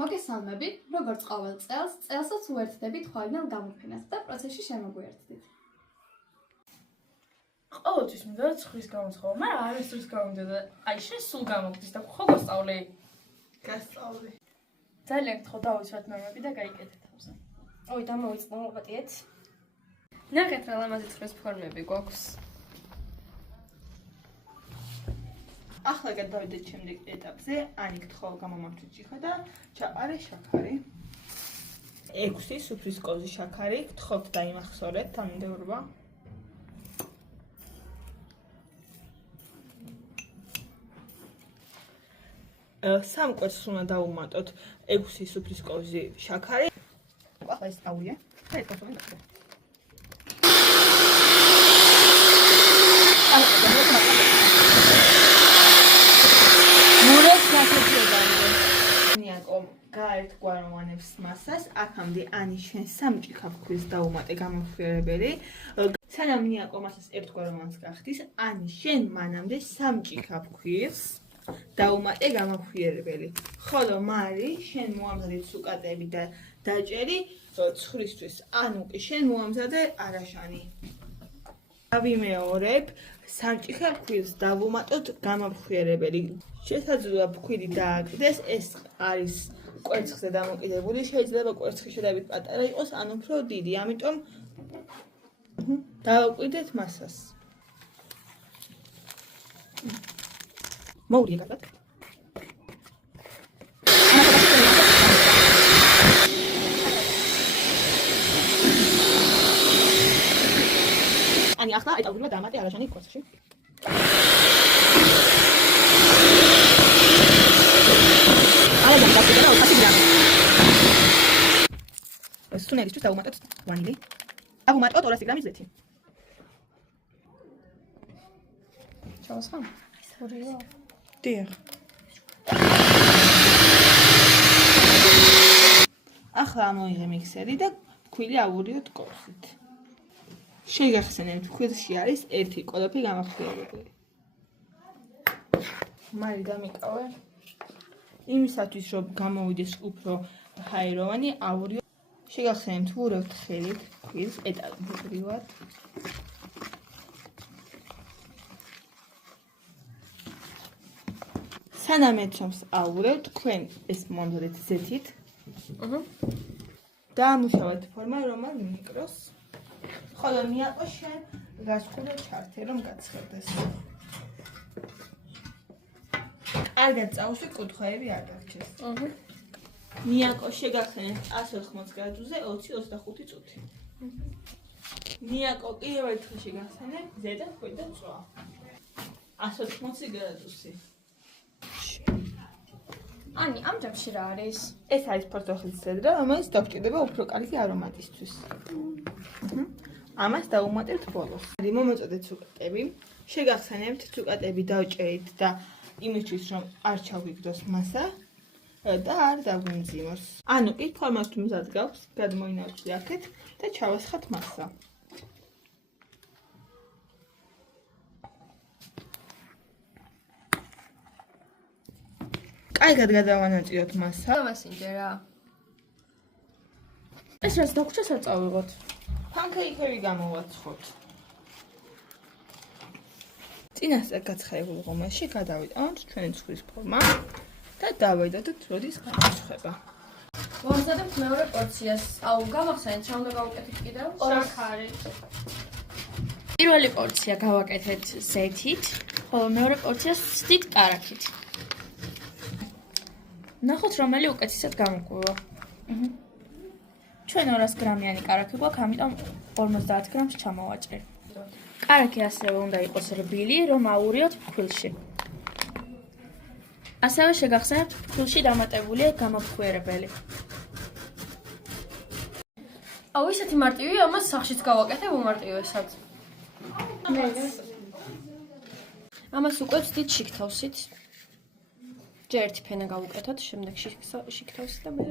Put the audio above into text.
მოგესალმებით, როგორც ყოველ წელს, წელსაც უერთდებით ხვალინელ გამოფენას და პროცესში შემოგვიერთდით. ყოველთვის მინდოდა ცხრის გამოცხობა, მაგრამ არასდროს გამომდოდა. აი, შენ სულ გამოგდის და ხო გასწავლე? გასწავლე. ძალიან გთხოვ დავიცვათ ნორმები და გაიკეთეთ თავზე. ოი, დამოვიწყო, მოვაპატიეთ. ნახეთ რა ლამაზი ცხრის ფორმები გვაქვს. ახლა გადავიდეთ შემდეგ ეტაპზე, ანი გთხოვ გამომართვით ჭიქა და ჩაყარე შაქარი. 6 სუფრის კოზი შაქარი, გთხოვთ დაიმახსოვრეთ თანმიმდევრობა. სამ კვერცხს უნდა დავუმატოთ 6 სუფრის კოზი შაქარი. ახლა ეს ავია და ეს კოსოვენ დაგდა. გაერთგვაროვანებს მასას, აქამდე ანი შენ სამ ჭიქაფქვილს დაუმატე გამოფხვრიებელი. სანამ ნიაკო მასას ერთგვაროვანს გახდის, ანი შენ მანამდე სამ ჭიქაფქვილს დაუმატე გამოფხვრიებელი. ხოლო მარი შენ მოამზადე სუკატები და დაჭერი ცხვრისთვის, ანუ კი შენ მოამზადე არაშანი. დავიმეორებ, სამ ჭიქაფქვილს დავუმატოთ გამოფხვრიებელი. შესაძლოა ფქვილი დააგდეს, ეს არის კვერცხზე დამოკიდებული, შეიძლება კვერცხი შედარებით პატარა იყოს, ან უფრო დიდი, ამიტომ დავაკვირდეთ მასას. მოურია კარგად. ანი ახლა ეტალურია დამატე არაშანი კვერცხში. სუნერისთვის დავუმატოთ ვანილი. დავუმატოთ 200 გრამი ზეთი. ჩავასხამ? ორია. დიახ. ახლა ამოიღე მიქსერი და ფქვილი ავურიოთ კორსით. შეგახსენებთ, ფქვილში არის 1 კოლოფი გამახვილებელი. მარი დამიკავე. იმისათვის რომ გამოვიდეს უფრო ჰაეროვანი, ავურიოთ. შეგახსენებთ, ვურავთ ხელით ფქვილს ეტალურიად. სანამ ეცომს ავურავთ, თქვენ ეს მომზადეთ ზეთით. დაამუშავეთ ფორმა, რომელ მიკროს. ხოლო ნიაკო შენ გასხურე ჩართე, რომ გაცხელდეს. კარგად წავუსვი, კუთხეები არ დაგჭირს. ნიაკო შეგახსენებთ 180 გრადუსზე 20-25 წუთი. ნიაკო კიდევ ერთხელ შეგახსენებთ ზედა, ქვედა წვა. 180 გრადუსი. ანი, ამ ჯამში რა არის? ეს არის ფორტოხლის ზედრა, რომელიც დაგჭირდება უფრო კარგი არომატისთვის. ამას დავუმატებთ ბოლოს. მომაწოდეთ ცუკატები. შეგახსენებთ ცუკატები დავჭერით და იმისთვის რომ არ ჩაგვიგდოს მასა და არ დაგვიმძიმოს. ანუ კი ფორმას თუ მზად გაქვს, გადმოინავთ აქეთ და ჩავასხათ მასა. კარგად გადავანაწილოთ მასა. მასინჯერა. ეს რაც დაგვრჩა საწავიღოთ. ფანქეიქები გამოვაცხოთ. წინასწარ გაცხეებულ ღომაში გადავიტანოთ ჩვენი ცხრის ფორმა და დავედოთ როდის გამოცხება. ვამზადებთ მეორე პორციას. აუ, გამახსენეთ, რა უნდა გავუკეთოთ კიდევ? შაქარი. პირველი პორცია გავაკეთეთ ზეთით, ხოლო მეორე პორციას ვცდით კარაქით. ნახოთ, რომელი უკეთესად გამოგვივა. ჩვენ 200 გრამიანი კარაქი გვაქვს, ამიტომ 50 გრამს ჩამოვაჭრეთ. კარაქი ასევე უნდა იყოს რბილი, რომ აურიოთ ფქვილში. ასევე შეგახსენებთ, ფქვილში დამატებულია გამოფხვრიებელი. აუ, ისეთი მარტივია, ამას სახშიც გავაკეთებ უმარტივესად. ამას უკვე ვცდით შიგთავსით. ჯერ ერთი ფენა გავუკეთოთ, შემდეგ შიგთავსით და მე